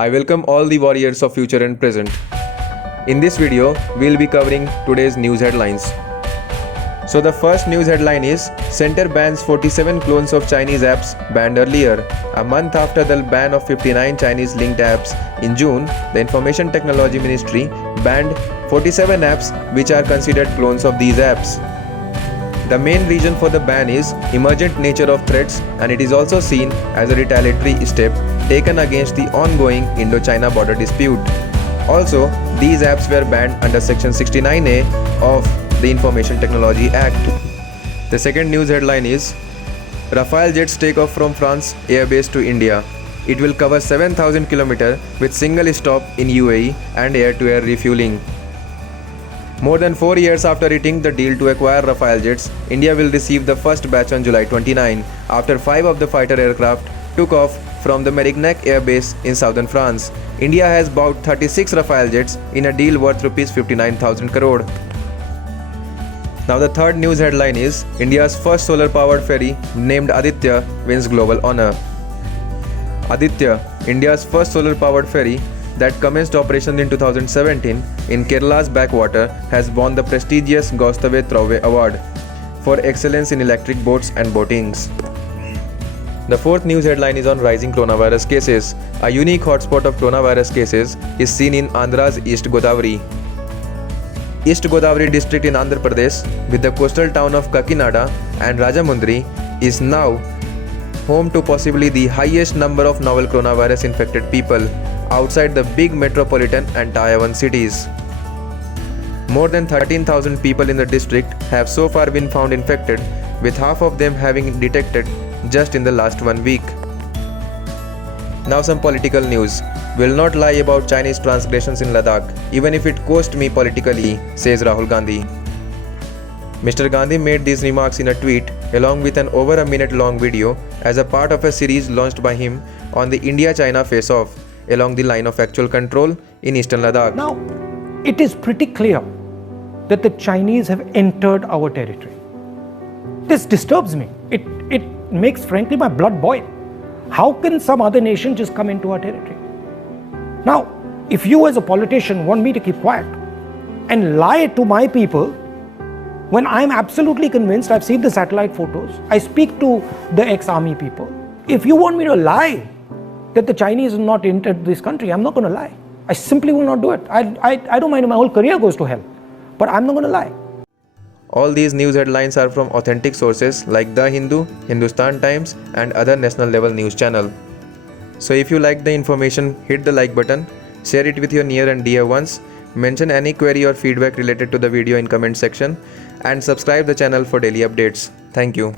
I welcome all the warriors of future and present. In this video, we'll be covering today's news headlines. So the first news headline is Center bans 47 clones of Chinese apps banned earlier. A month after the ban of 59 Chinese linked apps in June, the Information Technology Ministry banned 47 apps which are considered clones of these apps. The main reason for the ban is emergent nature of threats, and it is also seen as a retaliatory step taken against the ongoing Indo-China border dispute. Also, these apps were banned under Section 69A of the Information Technology Act. The second news headline is Rafale jets take off from France airbase to India. It will cover 7,000 km with single stop in UAE and air-to-air refueling. More than 4 years after hitting the deal to acquire Rafale jets, India will receive the first batch on July 29 after 5 of the fighter aircraft took off from the Mérignac Air Base in southern France. India has bought 36 Rafale jets in a deal worth Rs 59,000 crore. Now the third news headline is India's first solar-powered ferry named Aditya wins global honor. Aditya, India's first solar-powered ferry that commenced operations in 2017 in Kerala's backwater, has won the prestigious Goustave Trouvé Award for excellence in electric boats and boatings. The fourth news headline is on rising coronavirus cases. A unique hotspot of coronavirus cases is seen in Andhra's East Godavari. East Godavari district in Andhra Pradesh, with the coastal town of Kakinada and Rajamundry, is now home to possibly the highest number of novel coronavirus infected people outside the big metropolitan and Tier 1 cities. More than 13,000 people in the district have so far been found infected, with half of them having detected just in the last 1 week. Now some political news. Will not lie about Chinese transgressions in Ladakh, even if it cost me politically, says Rahul Gandhi. Mr. Gandhi made these remarks in a tweet along with an over a minute long video as a part of a series launched by him on the India-China face-off along the line of actual control in eastern Ladakh. Now, it is pretty clear that the Chinese have entered our territory. This disturbs me. It makes, frankly, my blood boil. How can some other nation just come into our territory? Now, if you as a politician want me to keep quiet and lie to my people, when I'm absolutely convinced, I've seen the satellite photos, I speak to the ex-army people. If you want me to lie that the Chinese have not entered this country, I'm not going to lie. I simply will not do it. I don't mind if my whole career goes to hell, but I'm not going to lie. All these news headlines are from authentic sources like The Hindu, Hindustan Times and other national level news channel. So if you like the information, hit the like button, share it with your near and dear ones, mention any query or feedback related to the video in comment section, and subscribe the channel for daily updates. Thank you.